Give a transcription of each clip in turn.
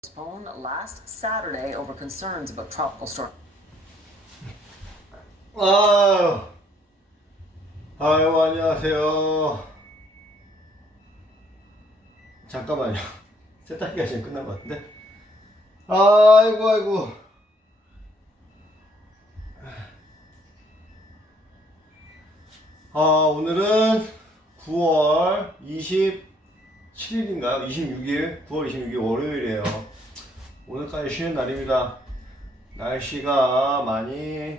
Postponed last Saturday over concerns about tropical storm. 아유, 안녕하세요. 잠깐만요. 세탁기가 지금 끝난 것 같은데. 아이고. 오늘은 9월 27일인가요? 26일? 9월 26일 월요일이에요. 오늘까지 쉬는 날입니다. 날씨가 많이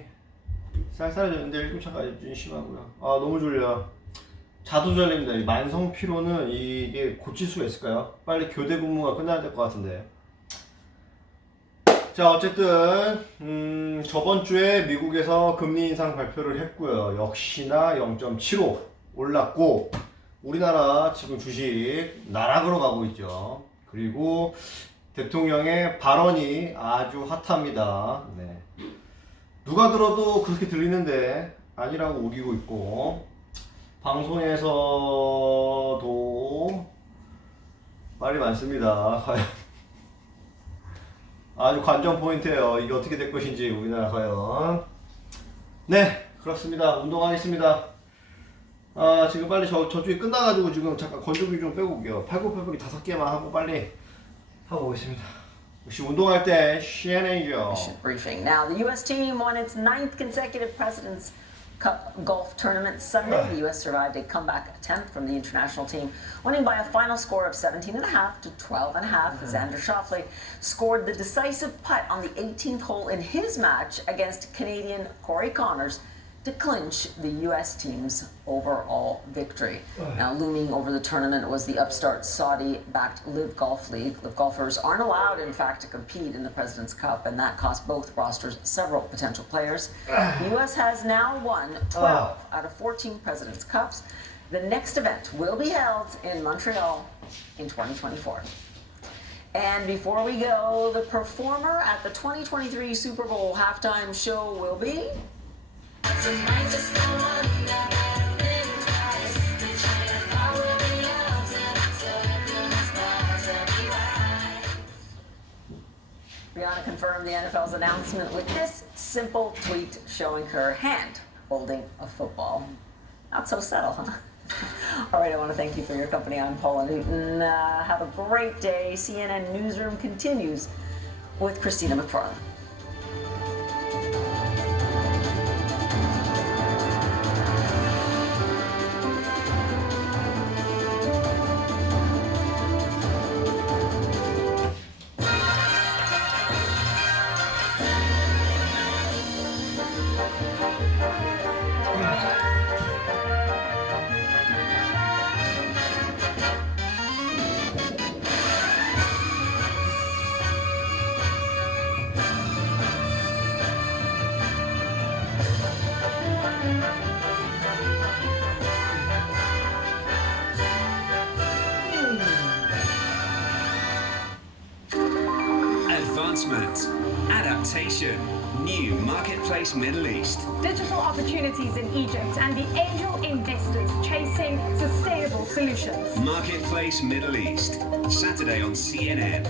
쌀쌀해졌는데 7차까지 좀 심하고요. 너무 졸려. 자도 졸립니다. 이 만성 피로는 이게 고칠 수가 있을까요? 빨리 교대 근무가 끝나야 될 것 같은데. 자, 어쨌든 저번 주에 미국에서 금리 인상 발표를 했고요. 역시나 0.75 올랐고, 우리나라 지금 주식 나락으로 가고 있죠. 그리고 대통령의 발언이 아주 핫합니다. 네. 누가 들어도 그렇게 들리는데 아니라고 우기고 있고, 방송에서도 말이 많습니다. 아주 관전 포인트예요. 이게 어떻게 될 것인지 우리나라 과연. 네, 그렇습니다. 운동하겠습니다. 지금 빨리 저쪽이 끝나가지고 지금 잠깐 건조기 좀 빼고 올게요. 팔굽혀펴기 5개만 하고 빨리 하고 오겠습니다. 역시 운동할 때 시엔이죠. Briefing. Now, the U.S. team won its 9th consecutive President's Cup golf tournament Sunday. The U.S. survived a comeback attempt from the international team, winning by a final score of 17.5 to 12.5. Xander Schauffele scored the decisive putt on the 18th hole in his match against Canadian Corey Connors to clinch the U.S. team's overall victory. Now, looming over the tournament was the upstart Saudi-backed Live Golf League. Live golfers aren't allowed, in fact, to compete in the President's Cup, and that cost both rosters several potential players. The U.S. has now won 12 out of 14 President's Cups. The next event will be held in Montreal in 2024. And before we go, the performer at the 2023 Super Bowl halftime show will be... Rihanna confirmed the NFL's announcement with this simple tweet showing her hand holding a football. Not so subtle, huh? All right, I want to thank you for your company. I'm Paula Newton. Have a great day. CNN Newsroom continues with Christina McFarland. Advancement, adaptation, new marketplace Middle East. Digital opportunities in Egypt and the angel investors chasing sustainable solutions. Marketplace Middle East, Saturday on CNN.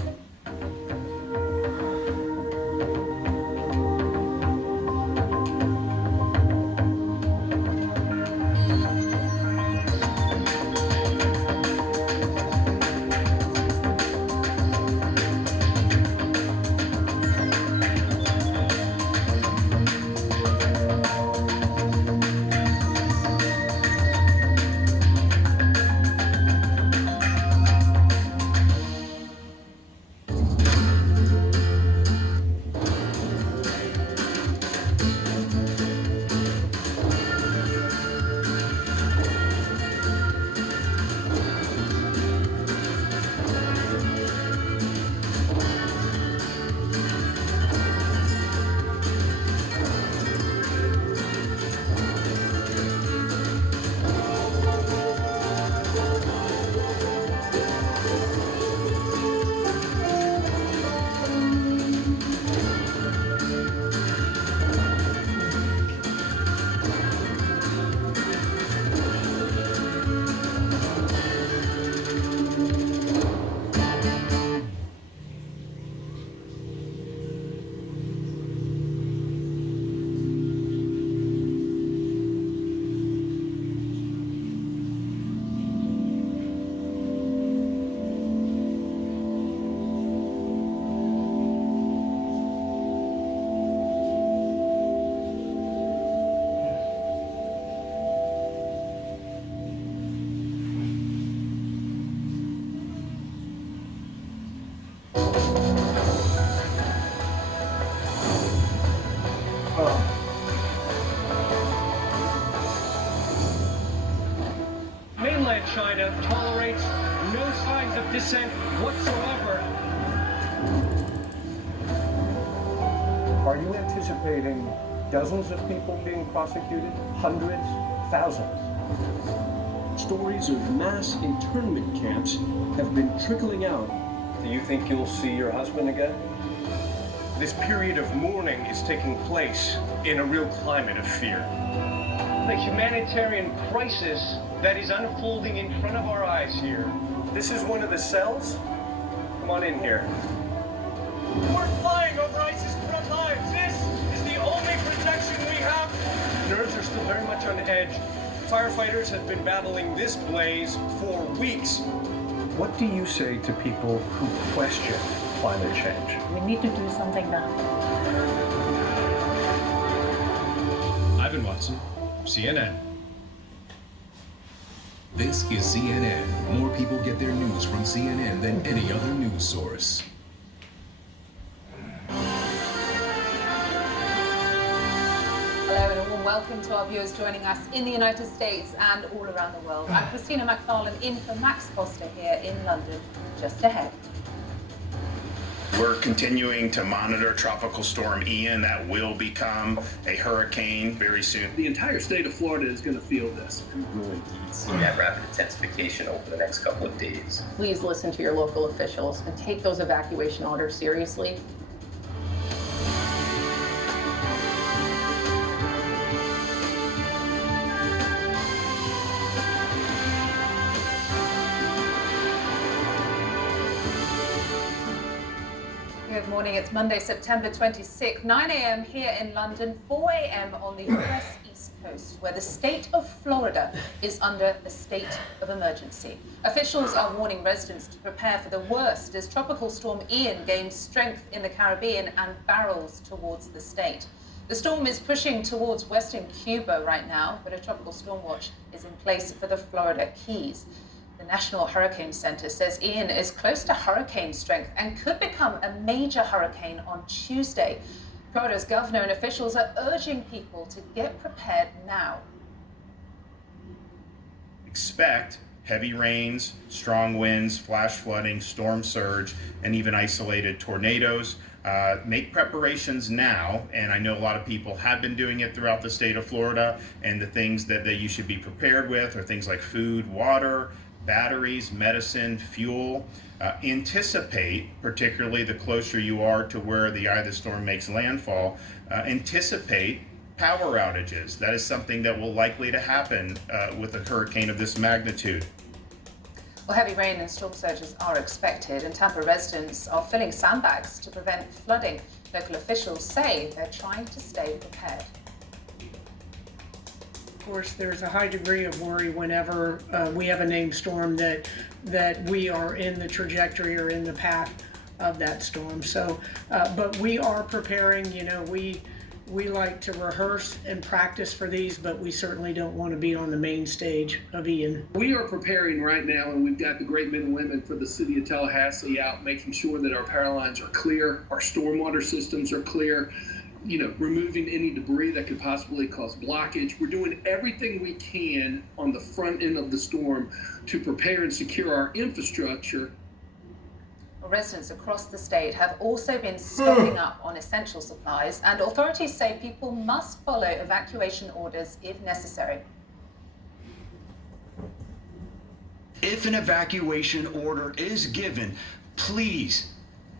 tolerates no signs of dissent whatsoever. Are you anticipating dozens of people being prosecuted? Hundreds? Thousands? Stories of mass internment camps have been trickling out. Do you think you'll see your husband again? This period of mourning is taking place in a real climate of fear. The humanitarian crisis that is unfolding in front of our eyes here. This is one of the cells? Come on in here. We're flying over ISIS front lines. This is the only protection we have. Nerves are still very much on edge. Firefighters have been battling this blaze for weeks. What do you say to people who question climate change? We need to do something now. Ivan Watson, CNN. This is CNN. More people get their news from CNN than any other news source. Hello and a warm welcome to our viewers joining us in the United States and all around the world. I'm Christina McFarlane in for Max Foster here in London, just ahead. We're continuing to monitor Tropical Storm Ian. That will become a hurricane very soon. The entire state of Florida is going to feel this. We will indeed see that rapid intensification over the next couple of days. Please listen to your local officials and take those evacuation orders seriously. Good morning. It's Monday, September 26th, 9 a.m. here in London, 4 a.m. on the US East Coast, where the state of Florida is under a state of emergency. Officials are warning residents to prepare for the worst as Tropical Storm Ian gains strength in the Caribbean and barrels towards the state. The storm is pushing towards western Cuba right now, but a tropical storm watch is in place for the Florida Keys. The National Hurricane Center says Ian is close to hurricane strength and could become a major hurricane on Tuesday. Florida's governor and officials are urging people to get prepared now. Expect heavy rains, strong winds, flash flooding, storm surge, and even isolated tornadoes. Make preparations now, and I know a lot of people have been doing it throughout the state of Florida, and the things that you should be prepared with are things like food, water, batteries, medicine, fuel. Anticipate, particularly the closer you are to where the eye of the storm makes landfall, anticipate power outages. That is something that will likely to happen with a hurricane of this magnitude. Well, heavy rain and storm surges are expected, and Tampa residents are filling sandbags to prevent flooding. Local officials say they're trying to stay prepared. Of course, there's a high degree of worry whenever we have a named storm that we are in the trajectory or in the path of that storm. So, but we are preparing. You know, we like to rehearse and practice for these, but we certainly don't want to be on the main stage of Ian. We are preparing right now, and we've got the great men and women for the city of Tallahassee out making sure that our power lines are clear, our stormwater systems are clear, you know, removing any debris that could possibly cause blockage. We're doing everything we can on the front end of the storm to prepare and secure our infrastructure. Residents across the state have also been stocking up on essential supplies, and authorities say people must follow evacuation orders if necessary. If an evacuation order is given, please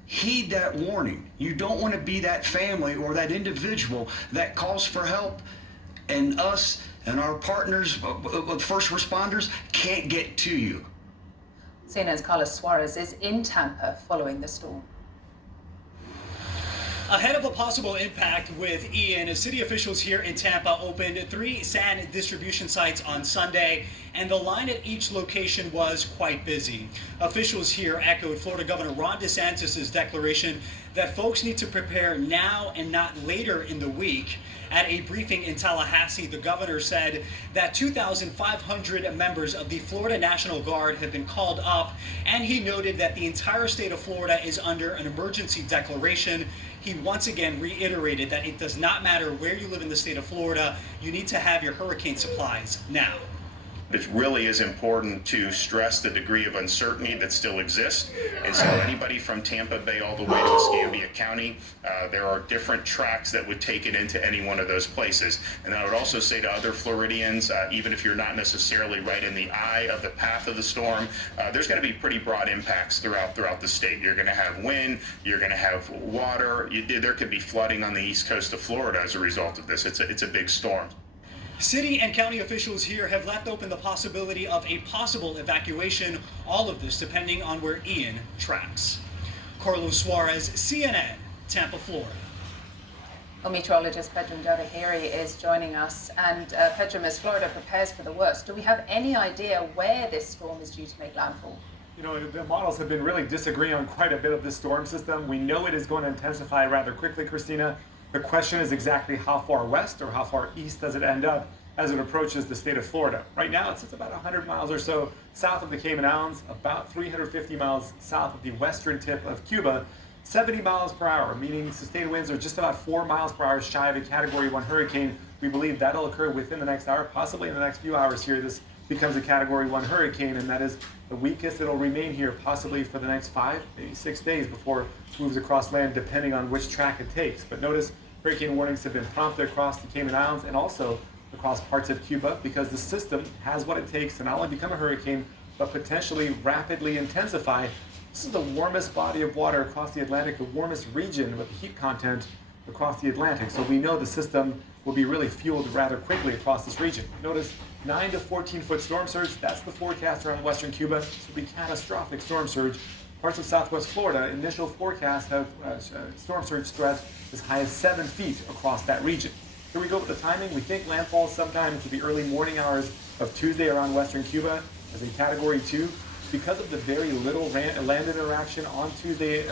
heed that warning. You don't want to be that family or that individual that calls for help, and us and our partners, first responders, can't get to you. CNN's Carlos Suarez is in Tampa following the storm. Ahead of a possible impact with Ian, city officials here in Tampa opened 3 sand distribution sites on Sunday, and the line at each location was quite busy. Officials here echoed Florida Governor Ron DeSantis' declaration that folks need to prepare now and not later in the week. At a briefing in Tallahassee, the governor said that 2,500 members of the Florida National Guard have been called up, and he noted that the entire state of Florida is under an emergency declaration. He once again reiterated that it does not matter where you live in the state of Florida, you need to have your hurricane supplies now. It really is important to stress the degree of uncertainty that still exists. And so anybody from Tampa Bay all the way to Escambia County, there are different tracks that would take it into any one of those places. And I would also say to other Floridians, even if you're not necessarily right in the eye of the path of the storm, there's going to be pretty broad impacts throughout the state. You're going to have wind, you're going to have water, there could be flooding on the east coast of Florida as a result of this. It's a big storm. City and county officials here have left open the possibility of a possible evacuation, all of this depending on where Ian tracks. Carlos Suarez, CNN, Tampa, Florida. Well, meteorologist Pedram Jawahiri is joining us. And Pedram, as Florida prepares for the worst, do we have any idea where this storm is due to make landfall? You know, the models have been really disagreeing on quite a bit of this storm system. We know it is going to intensify rather quickly, Christina. The question is exactly how far west or how far east does it end up as it approaches the state of Florida. Right now, it's about 100 miles or so south of the Cayman Islands, about 350 miles south of the western tip of Cuba, 70 miles per hour, meaning sustained winds are just about 4 miles per hour shy of a Category 1 hurricane. We believe that'll occur within the next hour, possibly in the next few hours here. This becomes a Category 1 hurricane, and that is the weakest it'll remain here, possibly for the next 5, maybe 6 days before it moves across land, depending on which track it takes. But notice hurricane warnings have been prompted across the Cayman Islands and also across parts of Cuba, because the system has what it takes to not only become a hurricane, but potentially rapidly intensify. This is the warmest body of water across the Atlantic, the warmest region with heat content across the Atlantic. So we know the system will be really fueled rather quickly across this region. Notice 9 to 14 foot storm surge. That's the forecast around western Cuba. This will be catastrophic storm surge. Parts of southwest Florida, initial forecasts have storm surge threat as high as 7 feet across that region. Here we go with the timing. We think landfall sometime into the early morning hours of Tuesday around western Cuba as a Category 2. Because of the very little land interaction on Tuesday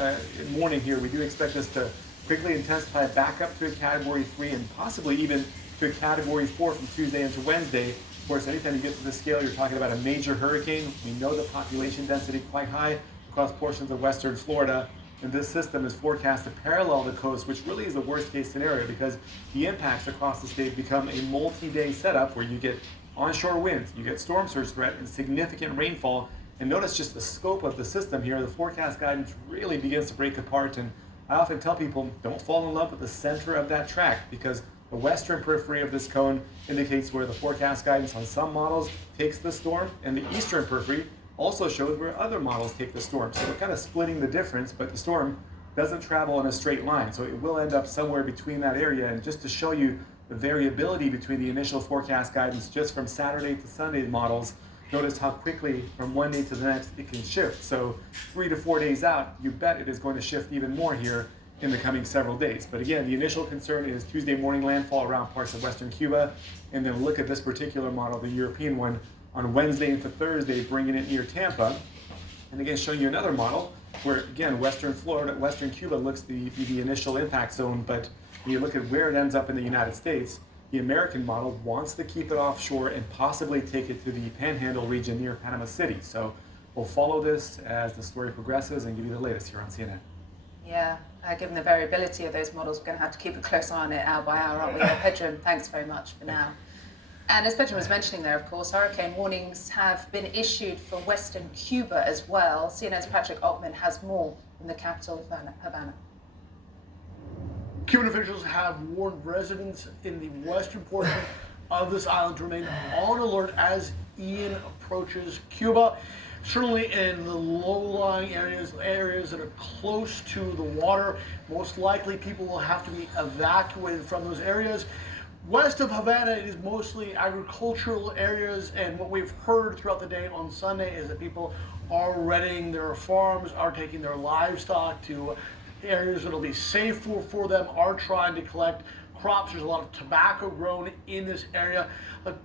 morning here, we do expect this to quickly intensify back up to a Category 3 and possibly even to a Category 4 from Tuesday into Wednesday. Of course, anytime you get to the scale, you're talking about a major hurricane. We know the population density quite high across portions of western Florida, and this system is forecast to parallel the coast, which really is the worst case scenario because the impacts across the state become a multi-day setup where you get onshore winds, you get storm surge threat, and significant rainfall. And notice just the scope of the system here. The forecast guidance really begins to break apart, and I often tell people, don't fall in love with the center of that track because the western periphery of this cone indicates where the forecast guidance on some models takes the storm, and the eastern periphery also shows where other models take the storm. So we're kind of splitting the difference, but the storm doesn't travel in a straight line. So it will end up somewhere between that area. And just to show you the variability between the initial forecast guidance just from Saturday to Sunday models, notice how quickly from one day to the next it can shift. So 3 to 4 days out, you bet it is going to shift even more here in the coming several days. But again, the initial concern is Tuesday morning landfall around parts of western Cuba, and then look at this particular model, the European one, on Wednesday into Thursday, bringing it near Tampa. And again, showing you another model where, again, western Florida, western Cuba looks the initial impact zone, but when you look at where it ends up in the United States, the American model wants to keep it offshore and possibly take it to the Panhandle region near Panama City. So we'll follow this as the story progresses and give you the latest here on CNN. Yeah, given the variability of those models, we're going to have to keep a close eye on it hour by hour, aren't we? Pedram, thanks very much for now. And as Pedram was mentioning there, of course, hurricane warnings have been issued for western Cuba as well. CNN's Patrick Altman has more in the capital, Havana. Cuban officials have warned residents in the western portion of this island to remain on alert as Ian approaches Cuba. Certainly in the low-lying areas that are close to the water, most likely people will have to be evacuated from those areas. West of Havana, it is mostly agricultural areas, and what we've heard throughout the day on Sunday is that people are readying their farms, are taking their livestock to areas that'll be safe for them, are trying to collect crops. There's a lot of tobacco grown in this area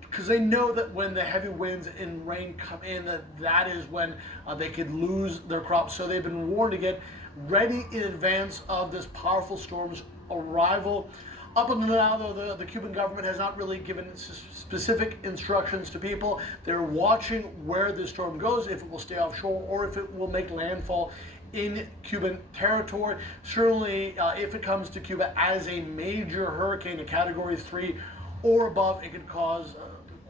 because they know that when the heavy winds and rain come in, that is when they could lose their crops. So they've been warned to get ready in advance of this powerful storm's arrival. Up until now, though, the Cuban government has not really given specific instructions to people. They're watching where this storm goes, if it will stay offshore or if it will make landfall in Cuban territory. Certainly, if it comes to Cuba as a major hurricane, a Category 3 or above, it could cause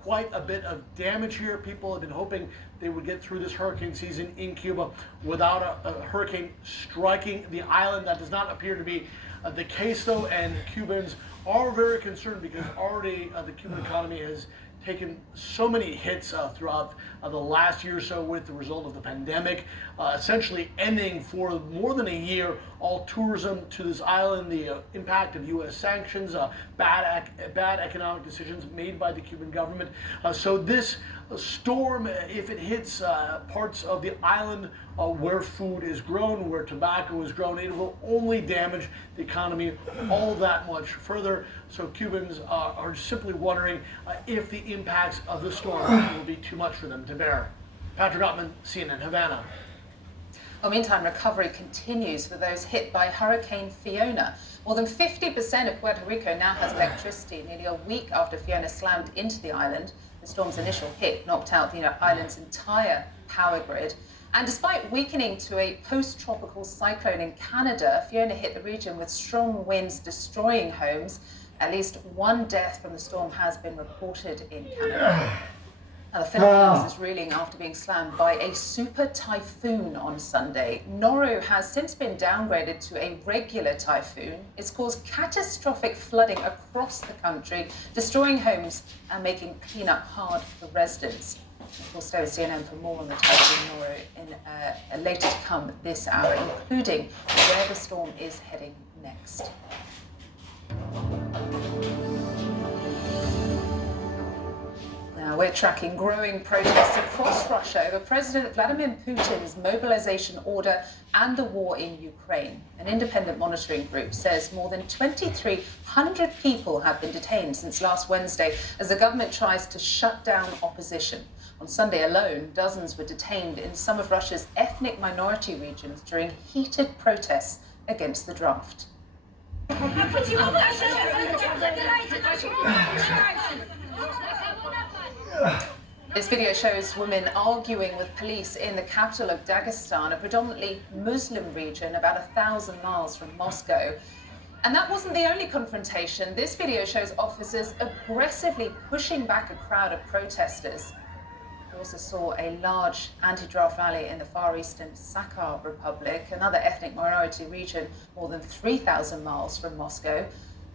quite a bit of damage here. People have been hoping they would get through this hurricane season in Cuba without a hurricane striking the island. That does not appear to be the case, though, and Cubans are very concerned because already the Cuban economy has taken so many hits throughout the last year or so with the result of the pandemic, essentially ending for more than a year all tourism to this island, the impact of U.S. sanctions, bad economic decisions made by the Cuban government. So this storm, if it hits parts of the island where food is grown, where tobacco is grown, it will only damage the economy all that much further. So Cubans are simply wondering if the impacts of the storm will be too much for them to bear. Patrick Ottman, CNN, Havana. Well, meantime, recovery continues for those hit by Hurricane Fiona. More than 50% of Puerto Rico now has electricity, nearly a week after Fiona slammed into the island. The storm's initial hit knocked out the island's entire power grid. And despite weakening to a post-tropical cyclone in Canada, Fiona hit the region with strong winds destroying homes. At least one death from the storm has been reported in Canada. Now, the Philippines is reeling after being slammed by a super typhoon on Sunday. Noru has since been downgraded to a regular typhoon. It's caused catastrophic flooding across the country, destroying homes and making cleanup hard for residents. We'll stay with CNN for more on the typhoon Noru in later to come this hour, including where the storm is heading next. Now we're tracking growing protests across Russia over President Vladimir Putin's mobilization order and the war in Ukraine. An independent monitoring group says more than 2,300 people have been detained since last Wednesday as the government tries to shut down opposition. On Sunday alone, dozens were detained in some of Russia's ethnic minority regions during heated protests against the draft. This video shows women arguing with police in the capital of Dagestan, a predominantly Muslim region about 1,000 miles from Moscow. And that wasn't the only confrontation. This video shows officers aggressively pushing back a crowd of protesters. We also saw a large anti-draft rally in the far eastern Sakha Republic, another ethnic minority region more than 3,000 miles from Moscow.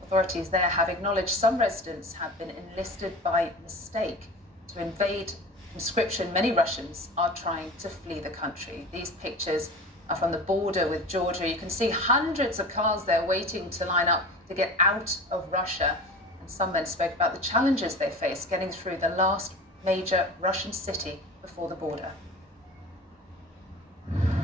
Authorities there have acknowledged some residents have been enlisted by mistake to evade conscription. Many Russians are trying to flee the country. These pictures are from the border with Georgia. You can see hundreds of cars there waiting to line up to get out of Russia. And some men spoke about the challenges they face getting through the last major Russian city before the border.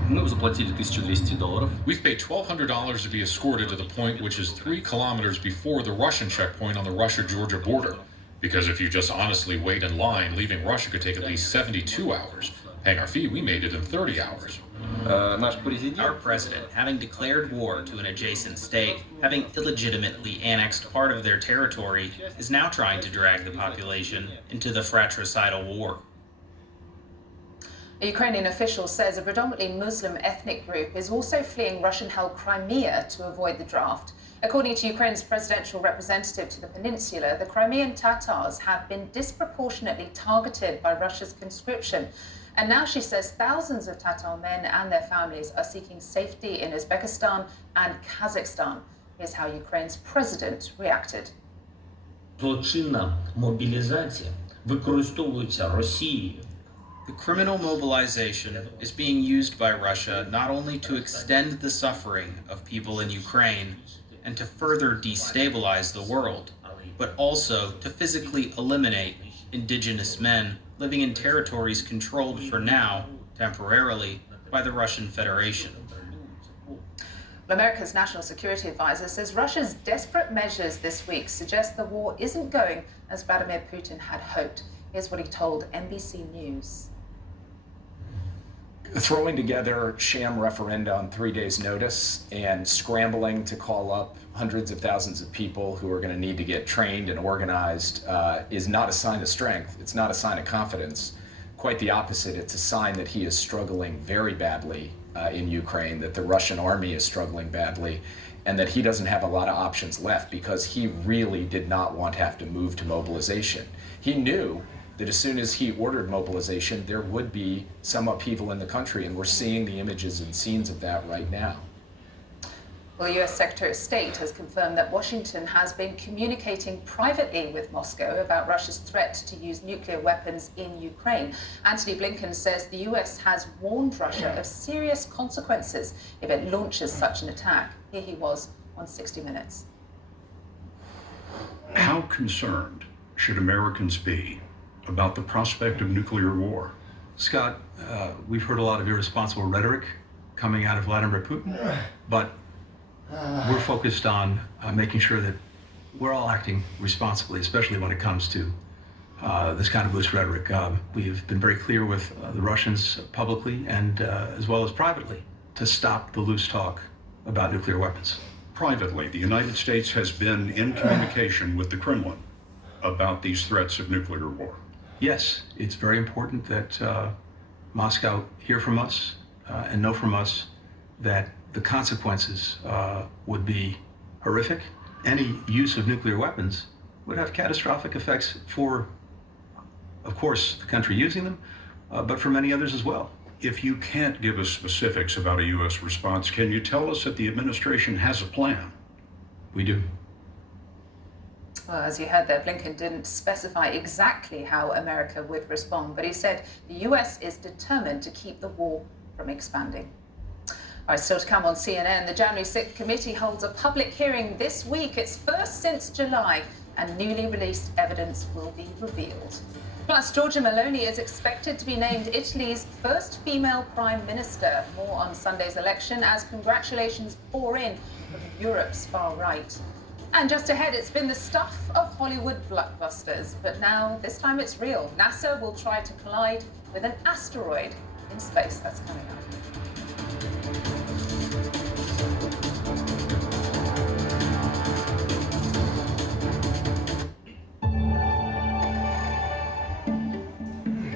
We've paid $1,200 to be escorted to the point which is 3 kilometers before the Russian checkpoint on the Russia-Georgia border. Because if you just honestly wait in line, leaving Russia could take at least 72 hours. Paying our fee, we made it in 30 hours. Our president, having declared war to an adjacent state, having illegitimately annexed part of their territory, is now trying to drag the population into the fratricidal war. A Ukrainian official says a predominantly Muslim ethnic group is also fleeing Russian-held Crimea to avoid the draft. According to Ukraine's presidential representative to the peninsula, the Crimean Tatars have been disproportionately targeted by Russia's conscription. And now she says thousands of Tatar men and their families are seeking safety in Uzbekistan and Kazakhstan. Here's how Ukraine's president reacted. Злочинна мобілізація використовується Росією. The criminal mobilization is being used by Russia not only to extend the suffering of people in Ukraine and to further destabilize the world, but also to physically eliminate indigenous men living in territories controlled for now, temporarily, by the Russian Federation. America's national security advisor says Russia's desperate measures this week suggest the war isn't going as Vladimir Putin had hoped. Here's what he told NBC News. Throwing together sham referenda on 3 days' notice and scrambling to call up hundreds of thousands of people who are going to need to get trained and organized is not a sign of strength. It's not a sign of confidence. Quite the opposite. It's a sign that he is struggling very badly in Ukraine, that the Russian army is struggling badly, and that he doesn't have a lot of options left because he really did not want to have to move to mobilization. He knew that as soon as he ordered mobilization, there would be some upheaval in the country, and we're seeing the images and scenes of that right now. Well, the US Secretary of State has confirmed that Washington has been communicating privately with Moscow about Russia's threat to use nuclear weapons in Ukraine. Antony Blinken says the US has warned Russia of serious consequences if it launches such an attack. Here he was on 60 Minutes. How concerned should Americans be about the prospect of nuclear war? Scott, we've heard a lot of irresponsible rhetoric coming out of Vladimir Putin, but we're focused on making sure that we're all acting responsibly, especially when it comes to this kind of loose rhetoric. We've been very clear with the Russians publicly and as well as privately to stop the loose talk about nuclear weapons. Privately, the United States has been in communication with the Kremlin about these threats of nuclear war. Yes, it's very important that Moscow hear from us and know from us that the consequences would be horrific. Any use of nuclear weapons would have catastrophic effects for, of course, the country using them, but for many others as well. If you can't give us specifics about a U.S. response, can you tell us that the administration has a plan? We do. Well, as you heard there, Blinken didn't specify exactly how America would respond, but he said the US is determined to keep the war from expanding. All right, still to come on CNN, the January 6th committee holds a public hearing this week. It's first since July, and newly released evidence will be revealed. Plus, Giorgia Meloni is expected to be named Italy's first female prime minister. More on Sunday's election as congratulations pour in from Europe's far right. And just ahead, it's been the stuff of Hollywood blockbusters, but now, this time it's real. NASA will try to collide with an asteroid in space. That's coming up.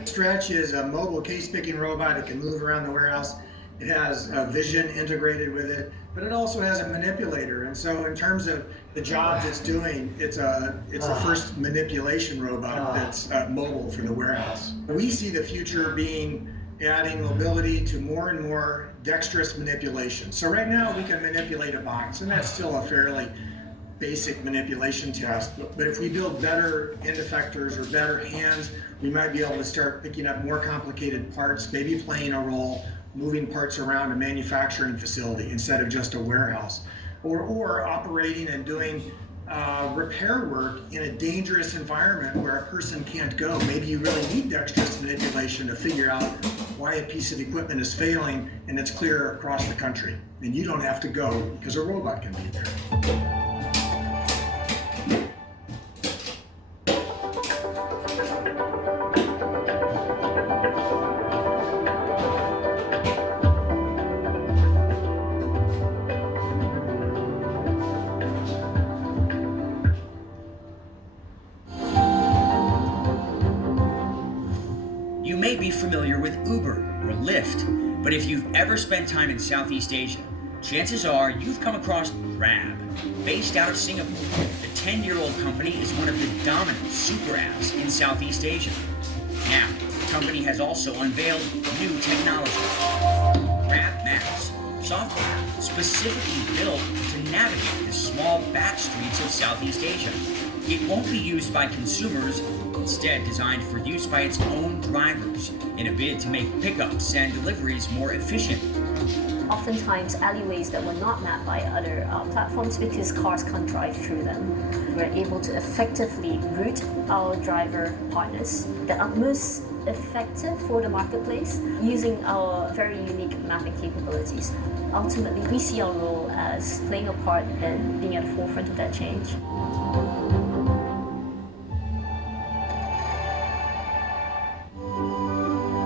Stretch is a mobile case-picking robot that can move around the warehouse. It has vision integrated with it, but it also has a manipulator. And so in terms of the jobs it's doing, it's the first manipulation robot that's mobile for the warehouse. We see the future being adding mobility to more and more dexterous manipulation. So right now we can manipulate a box, and that's still a fairly basic manipulation task. But if we build better end effectors or better hands, we might be able to start picking up more complicated parts, maybe playing a role, moving parts around a manufacturing facility instead of just a warehouse, or operating and doing repair work in a dangerous environment where a person can't go. Maybe you really need dexterous manipulation to figure out why a piece of equipment is failing, and it's clear across the country. And you don't have to go because a robot can be there. You may be familiar with Uber or Lyft, but if you've ever spent time in Southeast Asia, chances are you've come across Grab. Based out of Singapore, the 10-year-old company is one of the dominant super apps in Southeast Asia. Now, the company has also unveiled new technology. Grab Maps, software specifically built to navigate the small back streets of Southeast Asia. It won't be used by consumers, instead designed for use by its own drivers in a bid to make pickups and deliveries more efficient. Oftentimes alleyways that were not mapped by other platforms because cars can't drive through them. We're able to effectively route our driver partners that are most effective for the marketplace using our very unique mapping capabilities. Ultimately, we see our role as playing a part in being at the forefront of that change.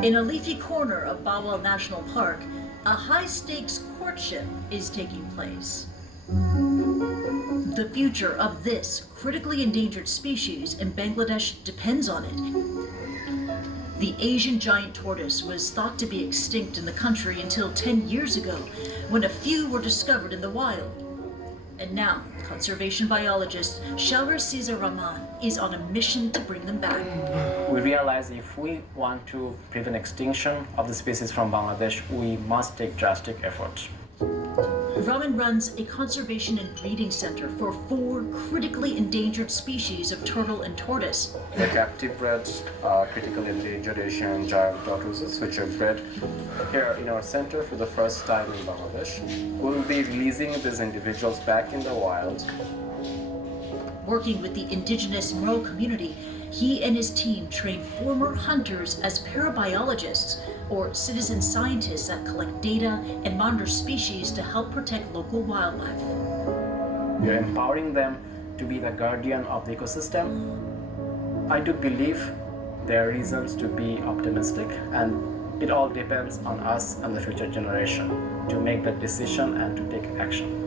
In a leafy corner of Bawal National Park, a high-stakes courtship is taking place. The future of this critically endangered species in Bangladesh depends on it. The Asian giant tortoise was thought to be extinct in the country until 10 years ago, when a few were discovered in the wild. And now, conservation biologist Shawer Cesar Rahman is on a mission to bring them back. We realize if we want to prevent extinction of the species from Bangladesh, we must take drastic efforts. Rahman runs a conservation and breeding center for 4 critically endangered species of turtle and tortoise. The captive bred critically endangered Asian giant tortoises, which are bred here in our center for the first time in Bangladesh. We'll be releasing these individuals back in the wild. Working with the indigenous Moro community, he and his team train former hunters as parabiologists, or citizen scientists that collect data and monitor species to help protect local wildlife. We are empowering them to be the guardian of the ecosystem. I do believe there are reasons to be optimistic, and it all depends on us and the future generation to make that decision and to take action.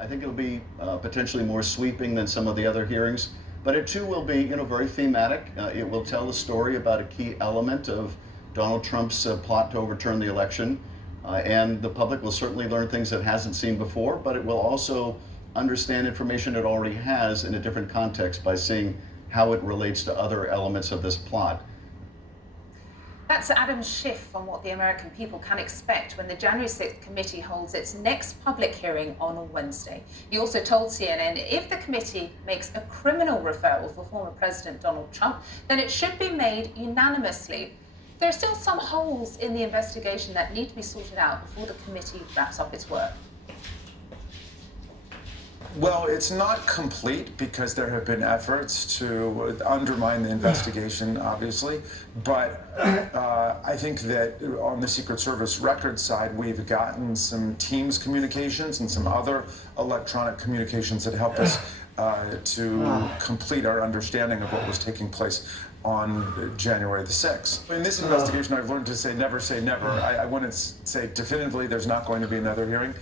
I think it'll be potentially more sweeping than some of the other hearings, but it too will be, very thematic. It will tell a story about a key element of Donald Trump's plot to overturn the election, and the public will certainly learn things it hasn't seen before, but it will also understand information it already has in a different context by seeing how it relates to other elements of this plot. That's Adam Schiff on what the American people can expect when the January 6th committee holds its next public hearing on Wednesday. He also told CNN if the committee makes a criminal referral for former President Donald Trump, then it should be made unanimously. There are still some holes in the investigation that need to be sorted out before the committee wraps up its work. Well, it's not complete because there have been efforts to undermine the investigation, obviously. But I think that on the Secret Service record side, we've gotten some Teams communications and some other electronic communications that help us to complete our understanding of what was taking place on January the 6th. In this investigation, I've learned to say never say never. I wouldn't say definitively there's not going to be another hearing.